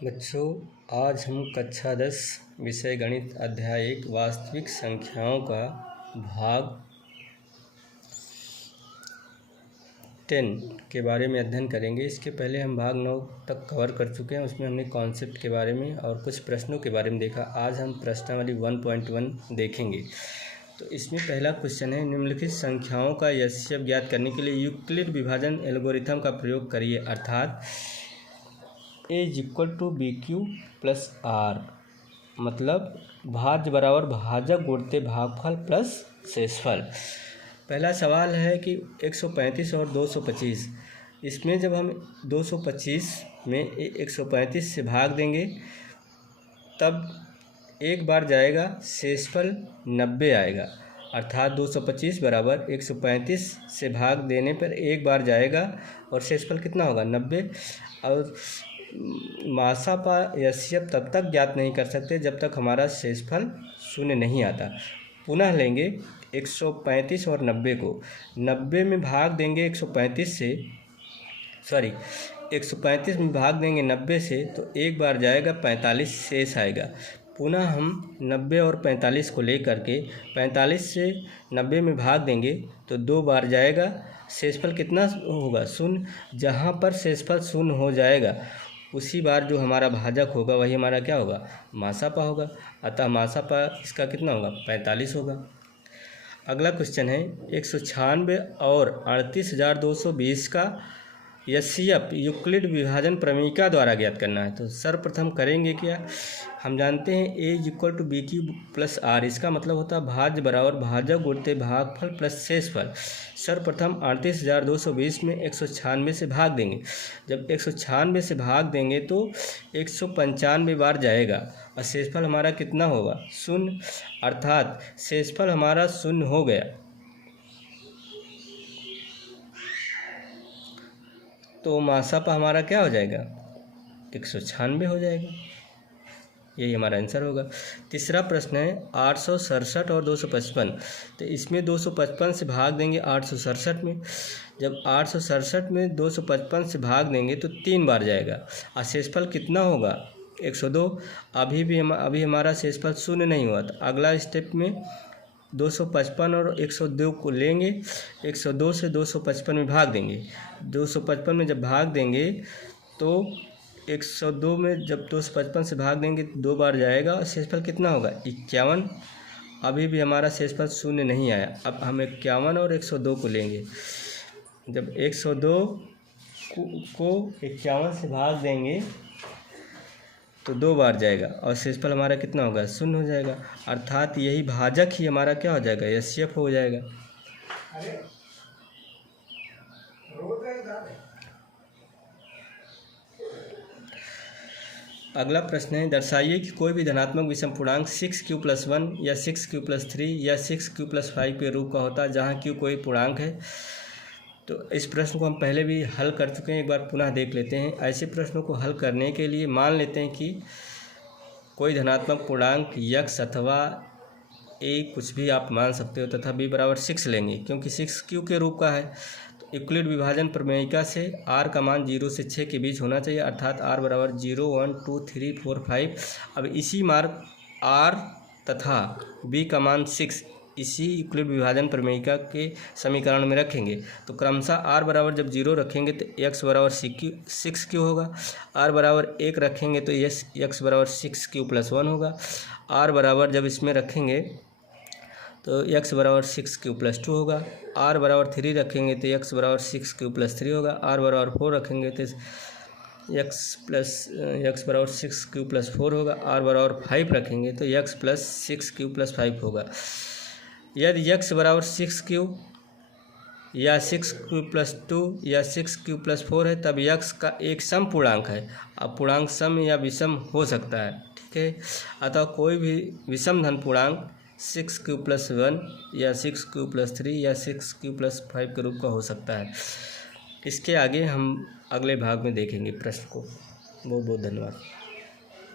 बच्चों, आज हम कक्षा 10 विषय गणित अध्याय 1 वास्तविक संख्याओं का भाग 10 के बारे में अध्ययन करेंगे। इसके पहले हम भाग 9 तक कवर कर चुके हैं। उसमें हमने कॉन्सेप्ट के बारे में और कुछ प्रश्नों के बारे में देखा। आज हम प्रश्नावली 1.1 देखेंगे। तो इसमें पहला क्वेश्चन है, निम्नलिखित संख्याओं का यस्यप ज्ञात करने के लिए यूक्लिड विभाजन एल्गोरिथम का प्रयोग करिए। अर्थात a = BQ + R, मतलब भाज्य बराबर भाजक गुणते भागफल प्लस शेषफल। पहला सवाल है कि 135 और 225, इसमें जब हम 225 में 135 से भाग देंगे तब एक बार जाएगा, शेषफल 90 आएगा। अर्थात 225 बराबर 135 से भाग देने पर एक बार जाएगा और शेषफल कितना होगा, 90। और मासापा यस्यप तब तक ज्ञात नहीं कर सकते जब तक हमारा शेषफल 0 नहीं आता। पुनः लेंगे 135 और 90 को, 90 में भाग देंगे 135 में भाग देंगे 90 से, तो एक बार जाएगा, 45 शेष आएगा। पुनः हम 90 और 45 को लेकर के 45 से 90 में भाग देंगे तो दो बार जाएगा, शेषफल कितना होगा, 0। जहाँ पर शेषफल 0 हो जाएगा उसी बार जो हमारा भाजक होगा वही हमारा क्या होगा, मासापा होगा। अतः मासापा इसका कितना होगा, 45 होगा। अगला क्वेश्चन है, 196 और 38,220 का यस्यप यूक्लिड विभाजन प्रमेयिका द्वारा ज्ञात करना है। तो सर्वप्रथम करेंगे क्या, हम जानते हैं a = BQ + R, इसका मतलब होता है भाज्य बराबर भाजक गुणते भागफल प्लस शेषफल। सर्वप्रथम 38,220 में 196 से भाग देंगे। जब 196 से भाग देंगे तो 195 बार जाएगा और शेषफल हमारा कितना होगा, 0। अर्थात शेषफल हमारा 0 हो गया। तो मासापा हमारा क्या हो जाएगा, 196 हो जाएगा। यही हमारा आंसर होगा। तीसरा प्रश्न है, 867 और 255। तो इसमें 255 से भाग देंगे 867 में। जब 867 में 255 से भाग देंगे तो 3 बार जाएगा और शेषफल कितना होगा, 102। अभी हमारा शेषफल 0 नहीं हुआ। तो अगला स्टेप में 255 और 102 को लेंगे, 102 से 255 में भाग देंगे। 255 में जब भाग देंगे तो 102 में जब 255 से भाग देंगे तो दो बार जाएगा और शेषफल कितना होगा, 51। अभी भी हमारा शेषफल 0 नहीं आया। अब हम 51 और 102 को लेंगे। जब 102 को 51 से भाग देंगे तो दो बार जाएगा और शेषफल हमारा कितना होगा, 0 हो जाएगा। अर्थात यही भाजक ही हमारा क्या हो जाएगा, यस्यप हो जाएगा। अगला प्रश्न है, दर्शाइए कि कोई भी धनात्मक विषम पूर्णांक 6q + 1 या 6q + 3 या 6q + 5 के रूप का होता है जहाँ q कोई पूर्णांक है। तो इस प्रश्न को हम पहले भी हल कर चुके हैं, एक बार पुनः देख लेते हैं। ऐसे प्रश्नों को हल करने के लिए मान लेते हैं कि कोई धनात्मक पूर्णांक x अथवा a कुछ भी आप मान सकते हो तथा b = 6 लेंगे, क्योंकि 6q के रूप का है। तो यूक्लिड विभाजन प्रमेयिका से r का मान 0 से 6 के बीच होना चाहिए। अर्थात r = 0, 1, 2, 3, 4, 5। अब इसी मार्ग r तथा b का मान 6 इसी यूक्लिड विभाजन प्रमेयिका के समीकरण में रखेंगे। तो क्रमशः r बराबर जब 0 रखेंगे तो x = 6q होगा, r बराबर 1 रखेंगे तो x = 6q + 1 होगा। r बराबर जब इसमें रखेंगे तो x = 6q + 2 होगा। r बराबर 3 रखेंगे तो x = 6q + 3 होगा। r बराबर 4 रखेंगे तो x = 6q + 4 होगा। r बराबर 5 रखेंगे तो x + 6q + 5 होगा। यदि x = 6q या 6q + 2 या 6q + 4 है तब x का एक सम पूर्णांक है। अब पूर्णांक सम या विषम हो सकता है, ठीक है। अतः कोई भी विषम धन पूर्णांक 6q + 1 या 6q + 3 या 6q + 5 के रूप का हो सकता है। इसके आगे हम अगले भाग में देखेंगे प्रश्न को। बहुत बहुत धन्यवाद।